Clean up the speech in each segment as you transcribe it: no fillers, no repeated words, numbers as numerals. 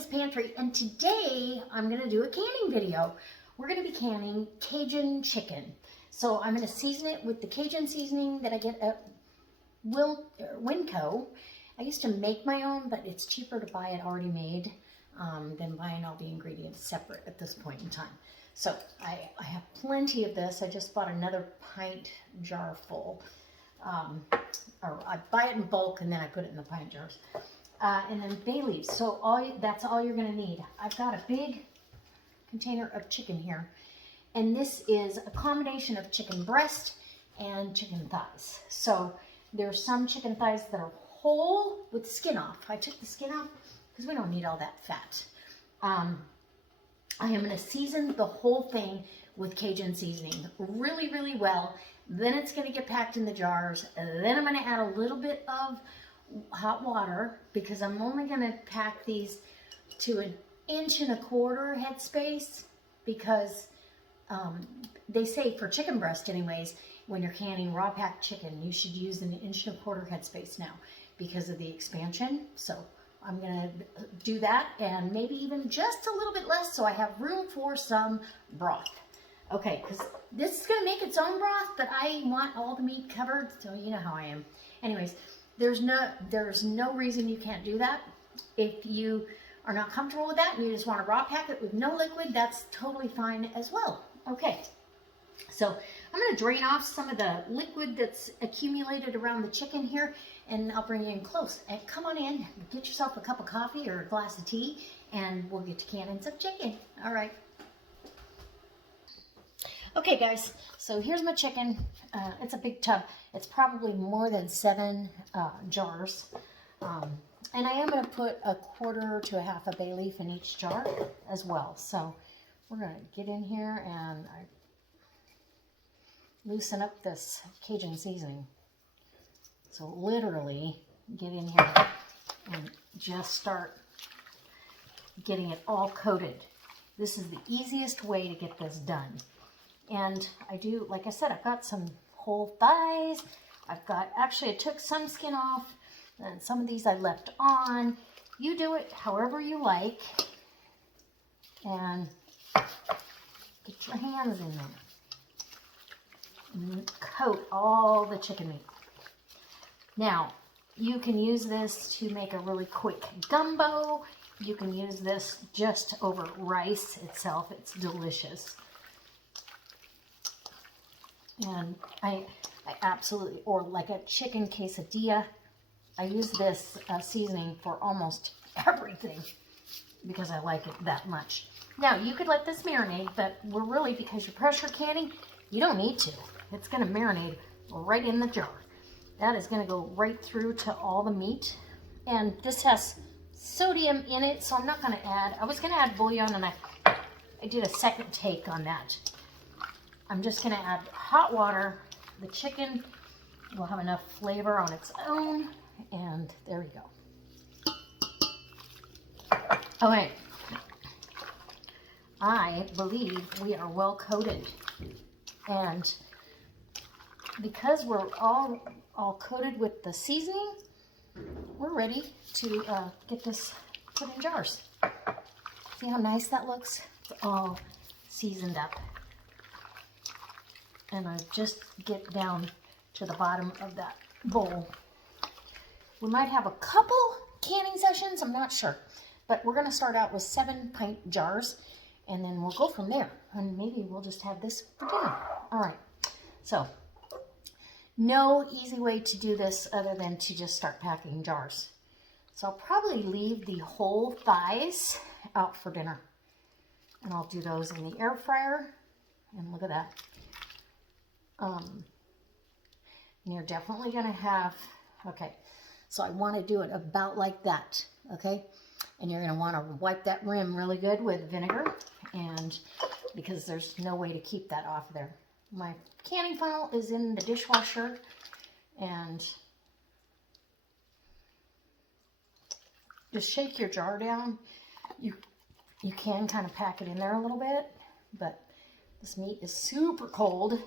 Pomonas Pantry, and today I'm going to do a canning video. We're going to be canning Cajun chicken. So I'm going to season it with the Cajun seasoning that I get at Winco. I used to make my own, but it's cheaper to buy it already made than buying all the ingredients separate at this point in time. So I have plenty of this. I just bought another pint jar full. Or I buy it in bulk and then I put it in the pint jars. And then bay leaves. So that's all you're going to need. I've got a big container of chicken here. And this is a combination of chicken breast and chicken thighs. So there's some chicken thighs that are whole with the skin off. I took the skin off because we don't need all that fat. I am going to season the whole thing with Cajun seasoning really, really well. Then it's going to get packed in the jars. And then I'm going to add a little bit of hot water because I'm only going to pack these to 1.25 inches headspace because they say for chicken breast anyways, when you're canning raw packed chicken, you should use 1.25 inches headspace now because of the expansion. So I'm going to do that and maybe even just a little bit less so I have room for some broth. Okay, because this is going to make its own broth, but I want all the meat covered, so you know how I am. Anyways, there's no reason you can't do that. If you are not comfortable with that and you just want to raw pack it with no liquid, that's totally fine as well. Okay, so I'm going to drain off some of the liquid that's accumulated around the chicken here, and I'll bring you in close. And come on in, get yourself a cup of coffee or a glass of tea, and we'll get to canning some chicken. All right. Okay guys, so here's my chicken. It's a big tub. It's probably more than 7 jars. And I am going to put 1/4 to 1/2 bay leaf in each jar as well. So we're going to get in here and loosen up this Cajun seasoning. So literally get in here and just start getting it all coated. This is the easiest way to get this done. And I do, like I said, I've got some whole thighs. Actually I took some skin off, and some of these I left on. You do it however you like. And get your hands in there. And coat all the chicken meat. Now, you can use this to make a really quick gumbo. You can use this just over rice itself. It's delicious. And I absolutely, or like a chicken quesadilla, I use this seasoning for almost everything because I like it that much. Now, you could let this marinate, but we're really, because you're pressure canning, you don't need to. It's going to marinate right in the jar. That is going to go right through to all the meat. And this has sodium in it, so I'm not going to add, I was going to add bouillon, and I did a second take on that. I'm just going to add hot water. The chicken will have enough flavor on its own. And there we go. Okay. I believe we are well coated. And because we're all coated with the seasoning, we're ready to get this put in jars. See how nice that looks? It's all seasoned up. And I just get down to the bottom of that bowl. We might have a couple canning sessions, I'm not sure. But we're going to start out with 7 pint jars, and then we'll go from there. And maybe we'll just have this for dinner. All right. So, no easy way to do this other than to just start packing jars. So I'll probably leave the whole thighs out for dinner. And I'll do those in the air fryer. And look at that. You're definitely going to have, okay, so I want to do it about like that, okay? And you're going to want to wipe that rim really good with vinegar, and because there's no way to keep that off there. My canning funnel is in the dishwasher, and just shake your jar down. You can kind of pack it in there a little bit, but this meat is super cold.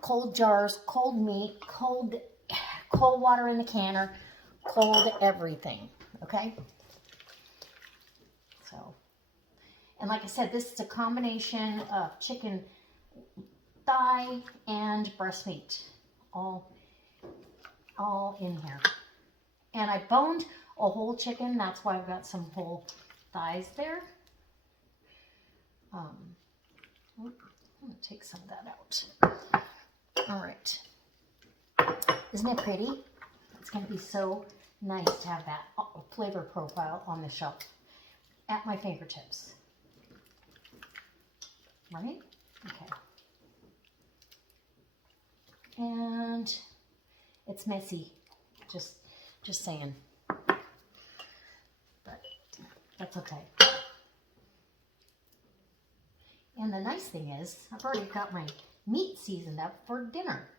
Cold jars, cold meat, cold water in the canner, cold everything, okay? And like I said, this is a combination of chicken thigh and breast meat, all in here. And I boned a whole chicken. That's why I've got some whole thighs there. I'm going to take some of that out. All right. Isn't it pretty? It's going to be so nice to have that flavor profile on the shelf at my fingertips. Right? Okay. And it's messy. Just saying. But that's okay. And the nice thing is, I've already got my meat seasoned up for dinner.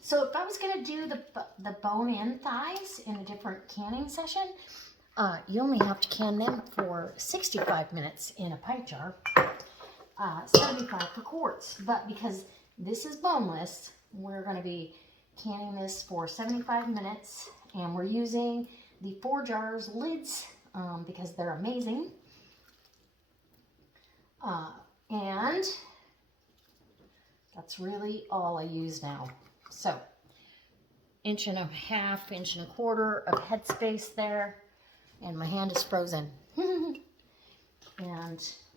So if I was going to do the bone-in thighs in a different canning session, you only have to can them for 65 minutes in a pint jar, 75 per quarts. But because this is boneless, we're going to be canning this for 75 minutes, and we're using the 4 jars lids because they're amazing. And that's really all I use now. So, 1.5 inches, 1.25 inches of headspace there, and my hand is frozen. And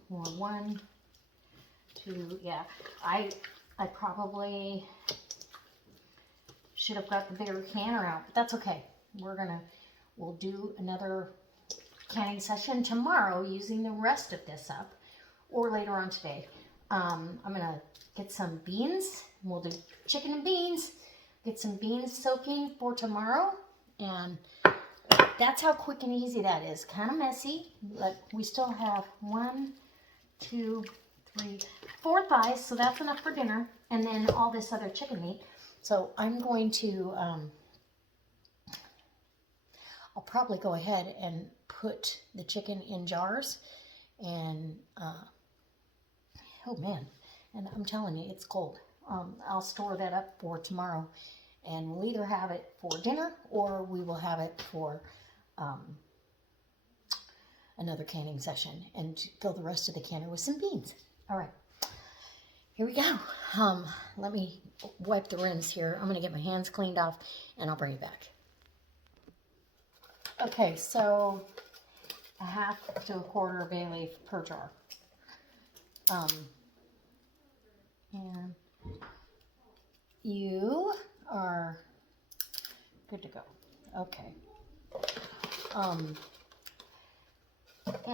more 1, 2, yeah. I probably should have got the bigger canner out, but that's okay. We'll do another canning session tomorrow using the rest of this up, or later on today. I'm gonna get some beans. We'll do chicken and beans. Get some beans soaking for tomorrow, and that's how quick and easy that is. Kind of messy, but we still have 1, 2, 3, 4 thighs, so that's enough for dinner, and then all this other chicken meat. So I'm going to, I'll probably go ahead and put the chicken in jars, and oh man, and I'm telling you, it's cold. I'll store that up for tomorrow, and we'll either have it for dinner or we will have it for another canning session and fill the rest of the canner with some beans. All right, here we go. Let me wipe the rims here. I'm going to get my hands cleaned off, and I'll bring you back. Okay, so 1/2 to 1/4 bay leaf per jar. And you are good to go. Okay. And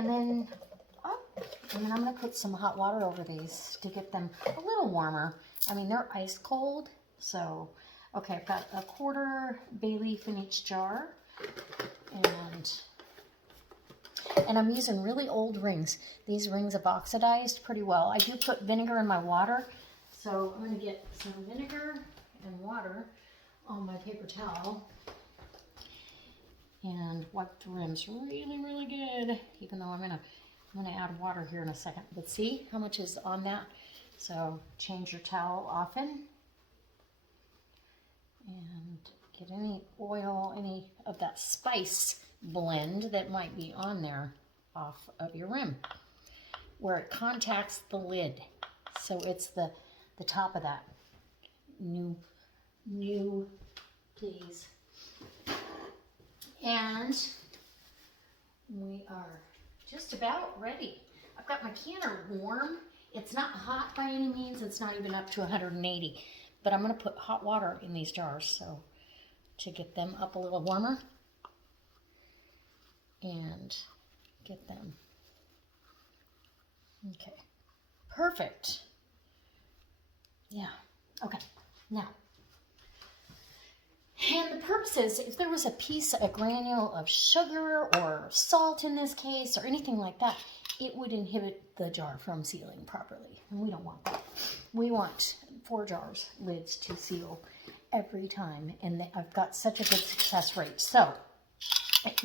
then I'm going to put some hot water over these to get them a little warmer. I mean, they're ice cold. So, okay, I've got 1/4 bay leaf in each jar. And I'm using really old rings. These rings have oxidized pretty well. I do put vinegar in my water. So I'm going to get some vinegar and water on my paper towel and wipe the rims really, really good, even though I'm going to add water here in a second. But see how much is on that? So change your towel often and get any oil, any of that spice blend that might be on there off of your rim where it contacts the lid. So it's the top of that. New, please. And we are just about ready. I've got my canner warm. It's not hot by any means. It's not even up to 180. But I'm going to put hot water in these jars so to get them up a little warmer and get them. Okay. Perfect. Yeah. Okay. Now, and the purpose is, if there was a granule of sugar or salt in this case, or anything like that, it would inhibit the jar from sealing properly. And we don't want that. We want 4 jars lids to seal every time. And I've got such a good success rate. So,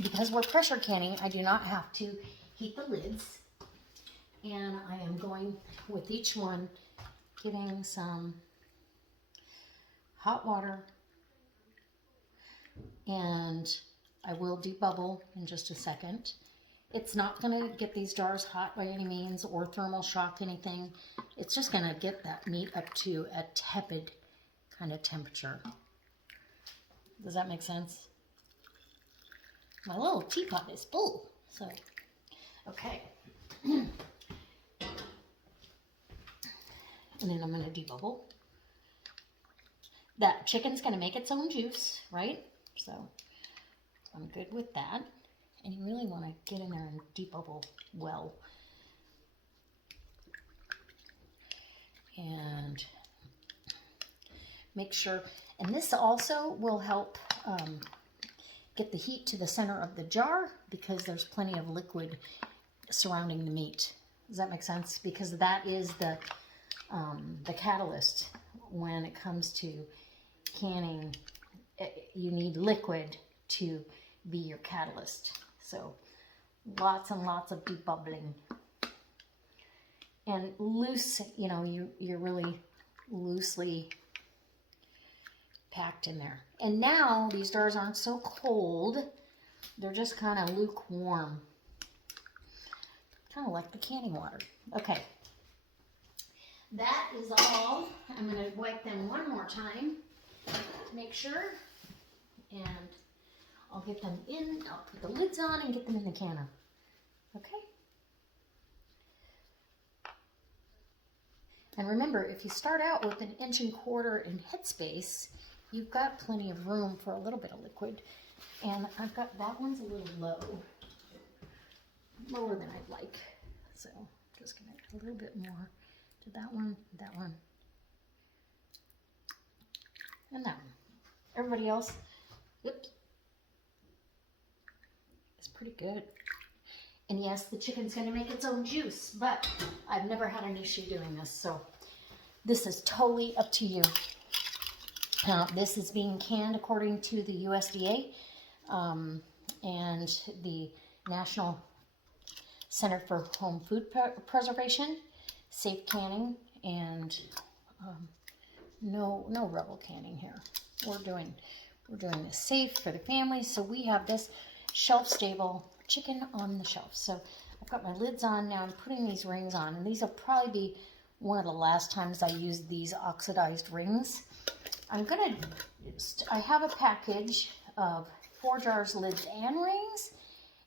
because we're pressure canning, I do not have to heat the lids. And I am going with each one, getting some hot water, and I will debubble in just a second. It's not going to get these jars hot by any means or thermal shock anything. It's just going to get that meat up to a tepid kind of temperature. Does that make sense? My little teapot is full. So, okay. And then I'm going to debubble. That chicken's going to make its own juice, right? So I'm good with that. And you really want to get in there and debubble well. And make sure, and this also will help get the heat to the center of the jar because there's plenty of liquid surrounding the meat. Does that make sense? Because that is the catalyst when it comes to canning. You need liquid to be your catalyst. So lots and lots of debubbling. And loose, you know, you're really loosely packed in there. And now these jars aren't so cold. They're just kind of lukewarm. Kind of like the canning water. Okay. That is all. I'm going to wipe them one more time to make sure. And I'll get them in. I'll put the lids on and get them in the canner. Okay. And remember, if you start out with 1.25 inches in headspace, you've got plenty of room for a little bit of liquid. And I've got, that one's a little low. Lower than I'd like. So just gonna add a little bit more to that one, and that one. Everybody else, oops, it's pretty good. And yes, the chicken's gonna make its own juice, but I've never had an issue doing this, so this is totally up to you. This is being canned according to the USDA and the National Center for Home Food Preservation, safe canning, and no rebel canning here. We're doing this safe for the family. So we have this shelf-stable chicken on the shelf. So I've got my lids on now. I'm putting these rings on, and these will probably be one of the last times I use these oxidized rings. I have a package of 4 jars, lids, and rings.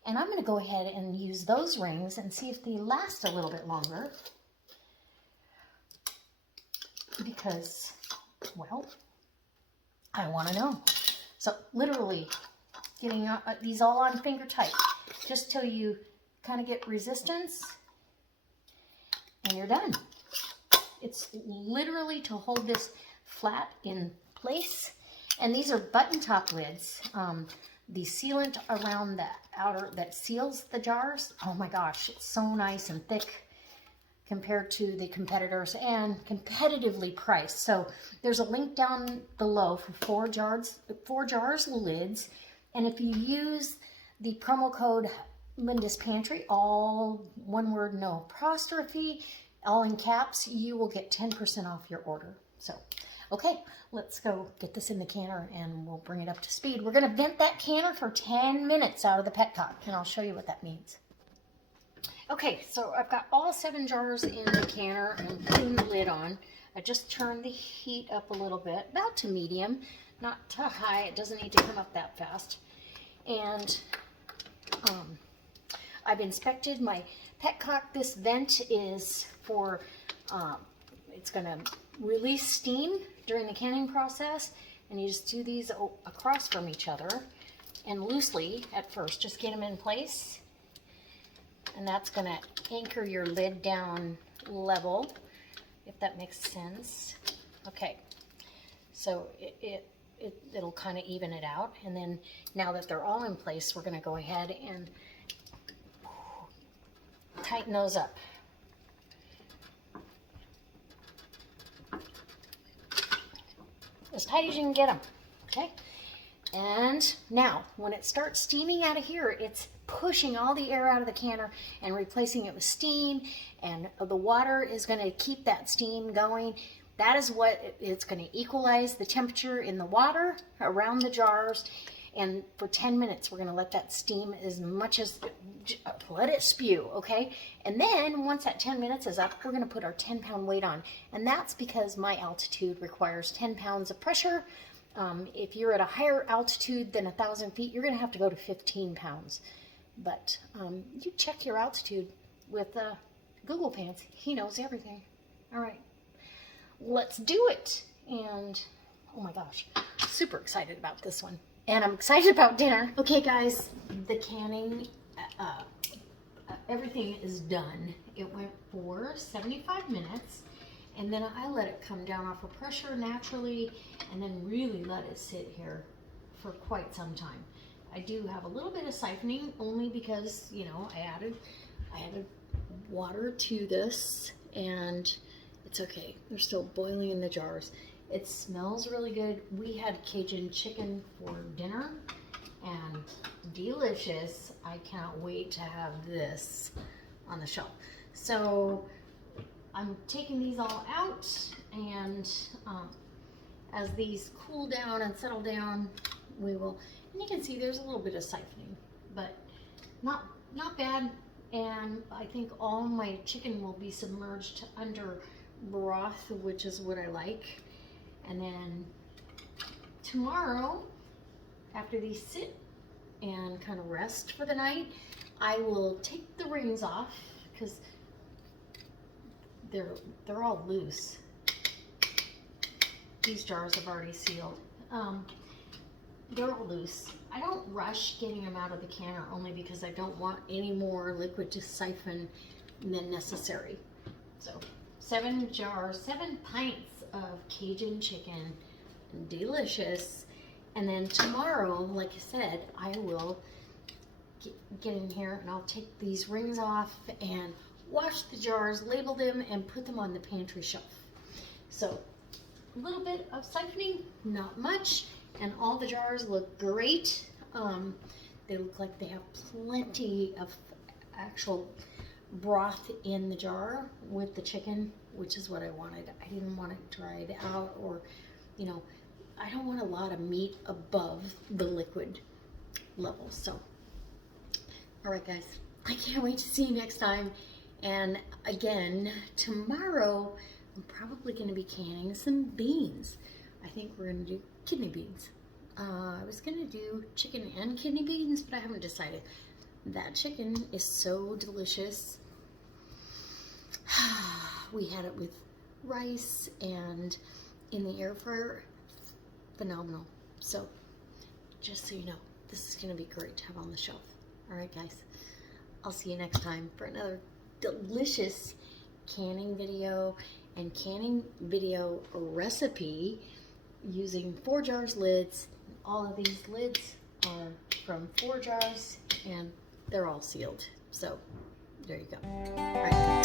And I'm going to go ahead and use those rings and see if they last a little bit longer. Because, well, I want to know. So literally getting these all on finger tight. Just till you kind of get resistance. And you're done. It's literally to hold this flat in place. And these are button top lids. The sealant around the outer that seals the jars, oh my gosh, it's so nice and thick compared to the competitors and competitively priced. So there's a link down below for 4 jars lids. And if you use the promo code Linda's Pantry, all one word, no apostrophe, all in caps, you will get 10% off your order. So okay, let's go get this in the canner and we'll bring it up to speed. We're going to vent that canner for 10 minutes out of the petcock, and I'll show you what that means. Okay, so I've got all 7 jars in the canner and I'm putting the lid on. I just turned the heat up a little bit, about to medium, not to high. It doesn't need to come up that fast. And I've inspected my petcock. This vent is for, it's going to release steam during the canning process, and you just do these across from each other and loosely at first, just get them in place, and that's going to anchor your lid down level, if that makes sense. Okay, so it'll kind of even it out, and then now that they're all in place, we're going to go ahead and tighten those up. As tight as you can get them, okay? And now, when it starts steaming out of here, it's pushing all the air out of the canner and replacing it with steam, and the water is going to keep that steam going. That is what it's going to equalize the temperature in the water around the jars, And for 10 minutes, we're gonna let that steam as much as, let it spew, okay? And then once that 10 minutes is up, we're gonna put our 10-pound weight on. And that's because my altitude requires 10 pounds of pressure. If you're at a higher altitude than 1,000 feet, you're gonna have to go to 15 pounds. But you check your altitude with Google Pants. He knows everything. All right, let's do it. And oh my gosh, super excited about this one. And I'm excited about dinner. Okay guys, the canning, everything is done. It went for 75 minutes. And then I let it come down off of pressure naturally, and then really let it sit here for quite some time. I do have a little bit of siphoning, only because, you know, I added water to this, and it's okay. They're still boiling in the jars. It smells really good. We had Cajun chicken for dinner, and delicious. I cannot wait to have this on the shelf. So I'm taking these all out, and as these cool down and settle down, we will, and you can see there's a little bit of siphoning, but not bad. And I think all my chicken will be submerged under broth, which is what I like. And then tomorrow, after these sit and kind of rest for the night, I will take the rings off, because they're all loose. These jars have already sealed. They're all loose. I don't rush getting them out of the canner, only because I don't want any more liquid to siphon than necessary. So 7 pints of Cajun chicken, delicious. And then tomorrow, like I said, I will get in here and I'll take these rings off and wash the jars, label them, and put them on the pantry shelf. So a little bit of siphoning, not much, and all the jars look great. They look like they have plenty of actual broth in the jar with the chicken, which is what I wanted. I didn't want it dried out, or, you know, I don't want a lot of meat above the liquid level. So, all right, guys, I can't wait to see you next time. And again, tomorrow, I'm probably going to be canning some beans. I think we're going to do kidney beans. I was going to do chicken and kidney beans, but I haven't decided. That chicken is so delicious. We had it with rice and in the air fryer. Phenomenal. So, just so you know, this is going to be great to have on the shelf. All right, guys. I'll see you next time for another delicious canning video and canning video recipe using 4 jars lids. All of these lids are from 4 jars, and they're all sealed. So there you go. All right.